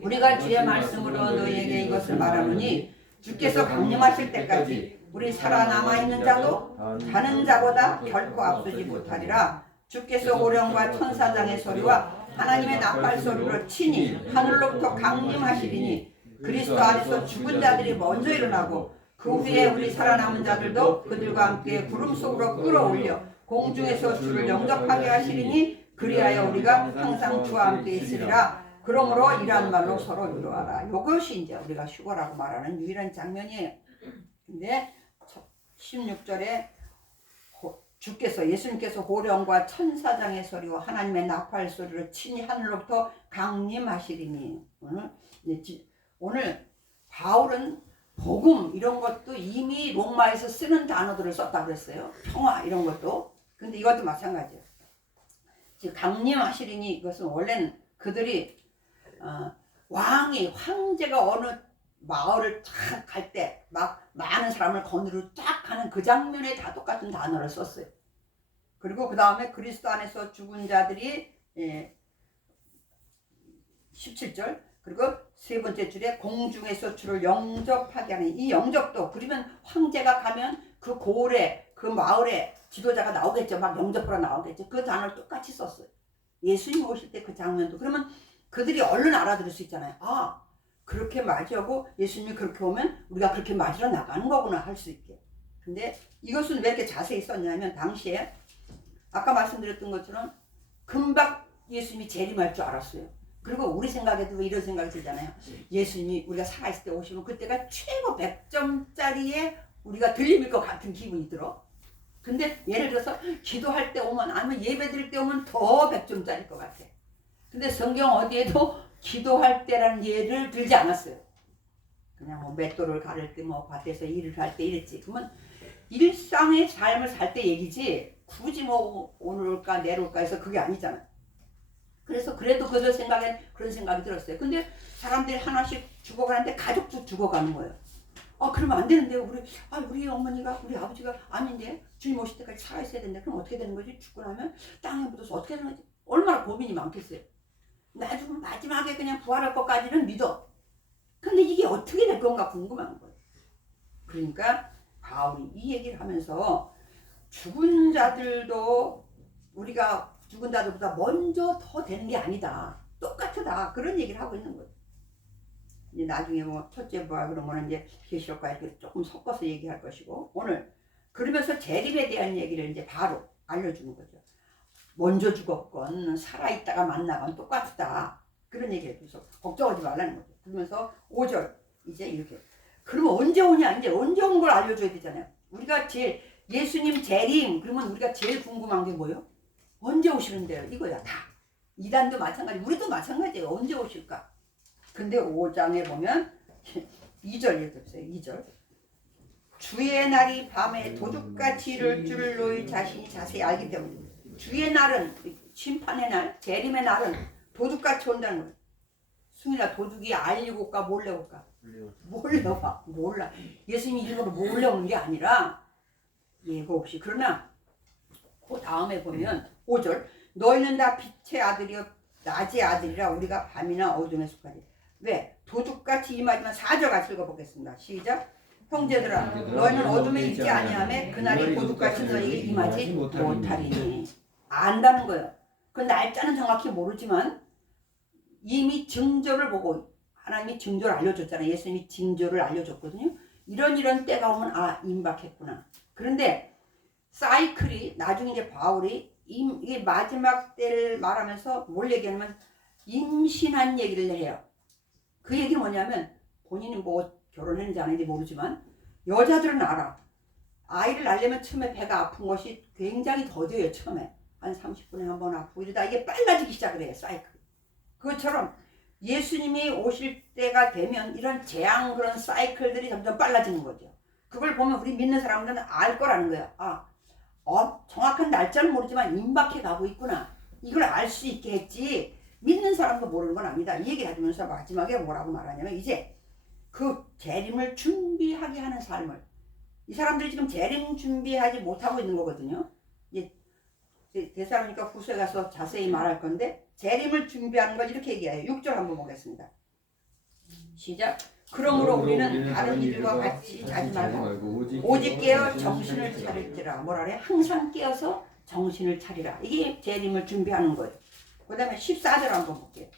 우리가 주의 말씀으로 너희에게 이것을 말하노니 주께서 강림하실 때까지 우리 살아남아 있는 자도 자는 자보다 결코 앞서지 못하리라. 주께서 호령과 천사장의 소리와 하나님의 나팔 소리로 친히 하늘로부터 강림하시리니 그리스도 안에서 죽은 자들이 먼저 일어나고 그 후에 우리 살아남은 자들도 그들과 함께 구름 속으로 끌어올려 공중에서 주를 영접하게 하시리니 그리하여 우리가 항상 주와 함께 있으리라. 그러므로 이러한 말로 서로 위로하라. 이것이 이제 우리가 휴거라고 말하는 유일한 장면이에요. 근데 16절에 주께서 예수님께서 호령과 천사장의 소리와 하나님의 나팔 소리로 친히 하늘로부터 강림하시리니 오늘 바울은 복음 이런 것도 이미 로마에서 쓰는 단어들을 썼다고 그랬어요. 평화 이런 것도. 근데 이것도 마찬가지예요. 지금 강림하시리니 이것은 원래는 그들이 황제가 어느 마을을 쫙 갈 때 막 많은 사람을 거느리고 쫙 가는 그 장면에 다 똑같은 단어를 썼어요. 그리고 그 다음에 그리스도 안에서 죽은 자들이 17절 그리고 세 번째 줄에 공중에서 주를 영접하게 하는 이 영접도 그러면 황제가 가면 그 고을에 그 마을에 지도자가 나오겠죠. 막 영접하러 나오겠죠. 그 단어를 똑같이 썼어요. 예수님 오실 때 그 장면도 그러면 그들이 얼른 알아들을 수 있잖아요. 아 그렇게 맞이하고 예수님이 그렇게 오면 우리가 그렇게 맞으러 나가는 거구나 할 수 있게. 근데 이것은 왜 이렇게 자세히 썼냐면 당시에 아까 말씀드렸던 것처럼 금방 예수님이 재림할 줄 알았어요. 그리고 우리 생각에도 이런 생각이 들잖아요. 예수님이 우리가 살아있을 때 오시면 그때가 최고 100점짜리의 우리가 들림일 것 같은 기분이 들어. 근데 예를 들어서 기도할 때 오면 아니면 예배 드릴 때 오면 더 100점짜리일 것 같아. 근데 성경 어디에도 기도할 때라는 예를 들지 않았어요. 그냥 뭐 맷돌을 가를 때 뭐 밭에서 일을 할 때 이랬지. 그러면 일상의 삶을 살 때 얘기지 굳이 뭐 오늘 올까 내일 올까 해서 그게 아니잖아. 그래서 그래도 그들 생각엔 그런 생각이 들었어요. 근데 사람들이 하나씩 죽어가는데 가족도 죽어가는 거예요. 그러면 안 되는데요. 우리 어머니가 우리 아버지가 아닌데 주님 오실 때까지 살아있어야 되는데 그럼 어떻게 되는 거지? 죽고 나면 땅에 묻어서 어떻게 되는 거지? 얼마나 고민이 많겠어요. 나중에 마지막에 그냥 부활할 것까지는 믿어. 근데 이게 어떻게 될 건가 궁금한 거예요. 그러니까 바울이 이 얘기를 하면서 죽은 자들도 우리가 죽은 자들보다 먼저 더 되는 게 아니다. 똑같다. 그런 얘기를 하고 있는 거예요. 이제 나중에 뭐 첫째 부활 그런 거는 이제 계시록과 이렇게 조금 섞어서 얘기할 것이고 오늘 그러면서 재림에 대한 얘기를 이제 바로 알려주는 거죠. 먼저 죽었건 살아있다가 만나건 똑같다. 그런 얘기를 해서 걱정하지 말라는 거죠. 그러면서 5절 이제 이렇게 그러면 언제 오냐 이제 언제 온 걸 알려줘야 되잖아요. 우리가 제일 예수님 재림 그러면 우리가 제일 궁금한 게 뭐예요? 언제 오시는데요? 이거야 다. 이단도 마찬가지 우리도 마찬가지예요. 언제 오실까? 근데 5장에 보면 2절 읽어보세요. 2절 주의 날이 밤에 도둑같이 이를 줄 너희 자신이 자세히 알기 때문에 주의 날은 심판의 날 재림의 날은 도둑같이 온다는 거예요. 승희야 도둑이 알리고 올까 몰래 올까? 몰래 와. 몰라. 예수님이 이름으로 몰래 오는 게 아니라 예고 없이. 그러나 그 다음에 보면 5절 너희는 다 빛의 아들이여 낮의 아들이라 우리가 밤이나 어둠에 속하지. 왜? 도둑같이 임하지만 4절 같이 읽어보겠습니다. 시작. 형제들아 너희는 어둠에 있지 아니하며 그날이 도둑같이 너희에게 임하지 못하리니. 안다는 거예요. 그 날짜는 정확히 모르지만 이미 징조를 보고 하나님이 징조를 알려줬잖아요. 예수님이 징조를 알려줬거든요. 이런 때가 오면 임박했구나. 그런데 사이클이 나중에 이제 바울이 이게 마지막 때를 말하면서 뭘 얘기하냐면 임신한 얘기를 해요. 그 얘기는 뭐냐면 본인이 뭐 결혼했는지 안 했는지 모르지만 여자들은 알아. 아이를 낳으려면 처음에 배가 아픈 것이 굉장히 더뎌요. 처음에 한 30분에 한 번 아프고 이러다 이게 빨라지기 시작을 해요. 사이클. 그것처럼 예수님이 오실 때가 되면 이런 재앙 그런 사이클들이 점점 빨라지는 거죠. 그걸 보면 우리 믿는 사람들은 알 거라는 거예요. 정확한 날짜는 모르지만 임박해 가고 있구나. 이걸 알 수 있게 했지. 믿는 사람도 모르는 건 아니다. 이 얘기를 해주면서 마지막에 뭐라고 말하냐면 이제 그 재림을 준비하게 하는 삶을, 이 사람들이 지금 재림 준비하지 못하고 있는 거거든요. 이제 데살로니가 후서에 가서 자세히 말할 건데 재림을 준비하는 걸 이렇게 얘기해요. 6절 한번 보겠습니다. 시작. 그러므로 우리는 다른 이들과 같이 자지 말고 오직 깨어 정신을 차릴지라. 뭐라 그래? 항상 깨어서 정신을 차리라. 이게 재림을 준비하는 거예요. 그 다음에 14절 한번 볼게요.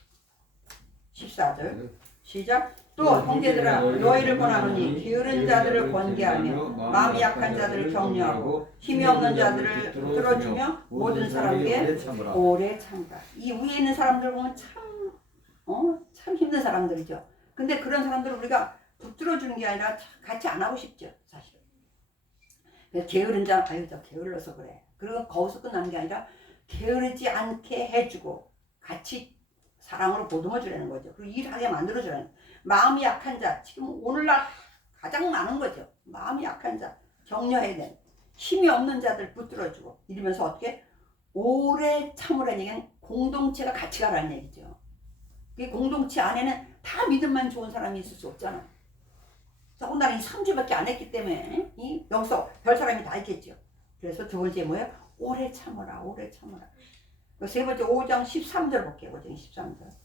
14절 시작. 또 형제들아 너희를 권하노니 게으른 자들을 권계하며 마음이 약한 자들을 격려하고 힘이 없는 자들을 들어주며 모든 사람에게 오래 참으라. 이 위에 있는 사람들 보면 참 힘든 사람들이죠. 근데 그런 사람들을 우리가 붙들어주는 게 아니라 같이 안 하고 싶죠. 사실은. 게으른 자, 저 게을러서 그래. 그리고 거기서 끝나는 게 아니라 게으르지 않게 해주고 같이 사랑으로 보듬어 주라는 거죠. 그리고 일하게 만들어 주라는 거예요. 마음이 약한 자, 지금 오늘날 가장 많은 거죠. 마음이 약한 자, 격려해야 되는. 힘이 없는 자들 붙들어 주고 이러면서 어떻게 오래 참으라는 얘기는 공동체가 같이 가라는 얘기죠. 이 공동체 안에는 다 믿음만 좋은 사람이 있을 수 없잖아. 더군다나 이 3주밖에 안 했기 때문에 여기서 별 사람이 다 있겠죠. 그래서 두 번째 뭐예요? 오래 참으라, 오래 참으라. 세 번째 5장 13절 볼게요. 5장 13절.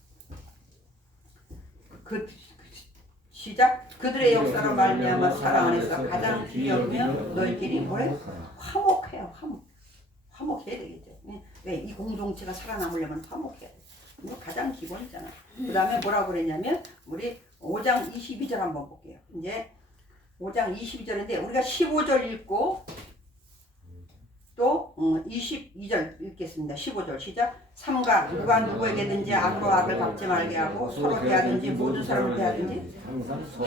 시작. 그들의 역사로 말미암아 사랑 안에서 가장 귀여우며 너희끼리 뭐래? 화목해요. 화목해야 되겠죠. 왜? 이 공동체가 살아남으려면 화목해야 돼. 이거 가장 기본이잖아. 그 다음에 뭐라고 그랬냐면 우리 5장 22절 한번 볼게요. 이제 5장 22절인데 우리가 15절 읽고 또 22절 읽겠습니다. 15절 시작. 삼가 누가 누구에게든지 악으로 악을 갚지 말게 하고 서로 대하든지 모든 사람을 대하든지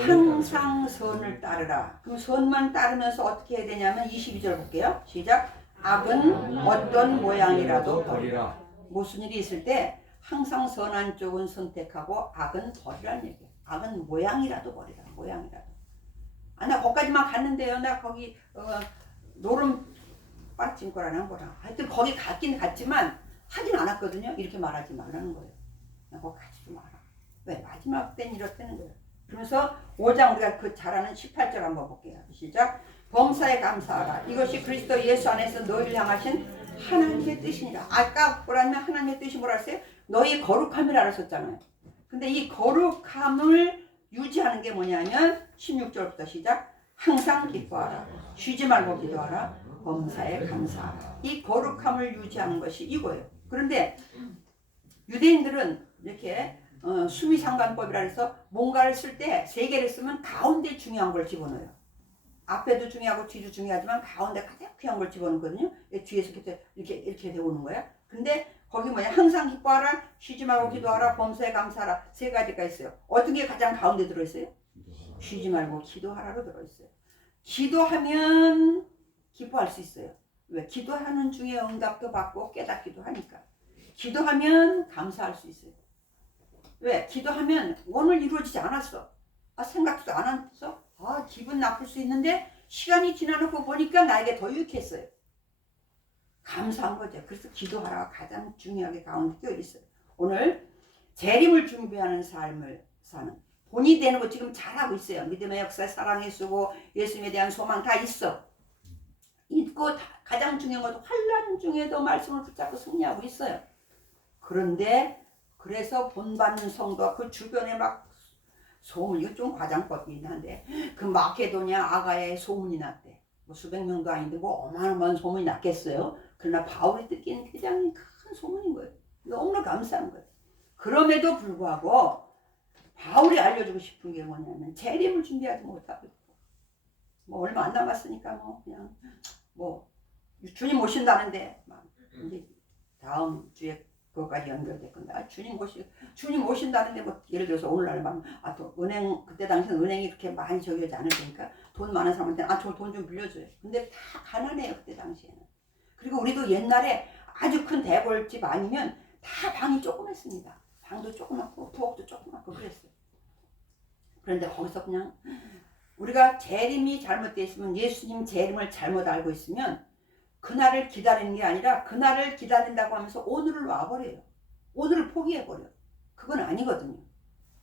항상 선을 따르라. 그럼 선만 따르면서 어떻게 해야 되냐면 22절 볼게요. 시작. 악은 어떤 모양이라도 버리라. 무슨 일이 있을 때 항상 선한 쪽은 선택하고 악은 버리라는 얘기예요. 악은 모양이라도 버리라. 모양이라도. 나 거기까지만 갔는데요. 나 거기 노름 빠진 거라는 거라. 하여튼 거기 갔긴 갔지만 하진 않았거든요. 이렇게 말하지 말라는 거예요. 그냥 거기 가지도 마라. 왜? 마지막 때는 이렇다는 거예요. 그러면서 5장 우리가 그 잘 아는 18절 한번 볼게요. 시작. 범사에 감사하라. 이것이 그리스도 예수 안에서 너희를 향하신 하나님의 뜻이니라. 아까 뭐라면 하나님의 뜻이 뭐라 했어요? 너희 거룩함이라 했었잖아요. 근데 이 거룩함을 유지하는 게 뭐냐면 16절부터 시작. 항상 기뻐하라. 쉬지 말고 기도하라. 범사에 감사하라. 이 거룩함을 유지하는 것이 이거예요. 그런데 유대인들은 이렇게 수미상관법이라 해서 뭔가를 쓸 때 세 개를 쓰면 가운데 중요한 걸 집어넣어요. 앞에도 중요하고 뒤도 중요하지만 가운데 가장 귀한 걸 집어넣거든요. 뒤에서 이렇게 되오는 거야. 근데 거기 뭐냐? 항상 기뻐하라, 쉬지 말고 기도하라, 범사에 감사하라. 세 가지가 있어요. 어떤 게 가장 가운데 들어있어요? 쉬지 말고 기도하라로 들어있어요. 기도하면 기뻐할 수 있어요. 왜? 기도하는 중에 응답도 받고 깨닫기도 하니까. 기도하면 감사할 수 있어요. 왜? 기도하면 오늘 이루어지지 않았어. 생각도 안 했어. 기분 나쁠 수 있는데 시간이 지나놓고 보니까 나에게 더 유익했어요. 감사한 거죠. 그래서 기도하라가 가장 중요하게 가운데 껴 있어요. 오늘 재림을 준비하는 삶을 사는 본이 되는 거 지금 잘하고 있어요. 믿음의 역사, 사랑의 수고, 예수님에 대한 소망 다 있어. 있고 가장 중요한 것도 환난 중에도 말씀을 붙잡고 승리하고 있어요. 그런데 그래서 본받는 성도가 그 주변에 막 소문, 이거 좀 과장법이긴 한데 그 마케도냐 아가야에 소문이 났대. 뭐 수백 명도 아닌데 뭐 어마어마한 소문이 났겠어요. 그러나 바울이 듣기는 굉장히 큰 소문인 거예요. 너무나 감사한 거예요. 그럼에도 불구하고 바울이 알려주고 싶은 게 뭐냐면 재림을 준비하지 못하고 있고 뭐 얼마 안 남았으니까 뭐 그냥 뭐 주님 오신다는데 막 이제 다음 주에 그것까지 연결될 건데 주님 오신다는데 뭐 예를 들어서 오늘날 또 은행 그때 당시는 은행이 그렇게 많이 저기하지 않을 테니까 돈 많은 사람한테는 저 돈 좀 빌려줘요. 근데 다 가난해요 그때 당시에는. 그리고 우리도 옛날에 아주 큰 대궐집 아니면 다 방이 조그맸습니다. 방도 조그맣고 부엌도 조그맣고 그랬어요. 그런데 거기서 그냥 우리가 재림이 잘못되어 있으면 예수님 재림을 잘못 알고 있으면 그날을 기다리는 게 아니라 그날을 기다린다고 하면서 오늘을 와버려요. 오늘을 포기해버려. 그건 아니거든요.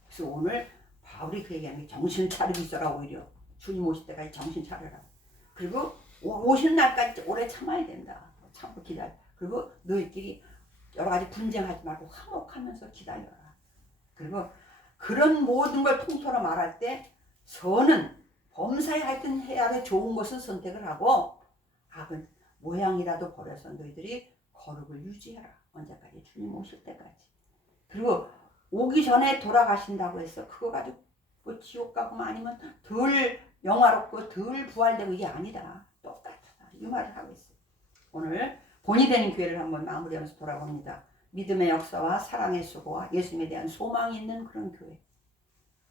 그래서 오늘 바울이 그 얘기하는 게 정신 차리고 있어라. 오히려 주님 오실 때까지 정신 차려라. 그리고 오시는 날까지 오래 참아야 된다. 참고 기다려. 그리고 너희끼리 여러 가지 분쟁하지 말고 화목하면서 기다려라. 그리고 그런 모든 걸 통틀어 말할 때 선은 범사에 하여튼 해야 할 좋은 것은 선택을 하고 악은 모양이라도 버려서 너희들이 거룩을 유지하라. 언제까지? 주님 오실 때까지. 그리고 오기 전에 돌아가신다고 해서 그거 가지고 뭐 지옥 가고만 아니면 덜 영화롭고 덜 부활되고 이게 아니다. 똑같다. 이 말을 하고 있어요. 오늘 본이 되는 교회를 한번 마무리하면서 돌아봅니다. 믿음의 역사와 사랑의 수고와 예수님에 대한 소망이 있는 그런 교회.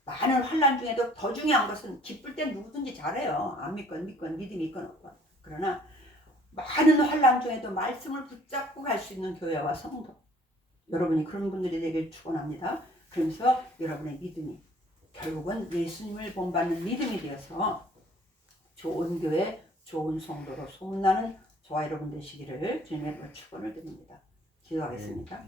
많은 환난 중에도 더 중요한 것은 기쁠 땐 누구든지 잘해요. 안 믿건 믿음이 있건 없건. 그러나 많은 환난 중에도 말씀을 붙잡고 갈 수 있는 교회와 성도. 여러분이 그런 분들이 되길 축원합니다. 그러면서 여러분의 믿음이 결국은 예수님을 본받는 믿음이 되어서 좋은 교회, 좋은 성도로 소문나는 저와 여러분 되시기를 주님의 축원을 드립니다. 기도하겠습니다.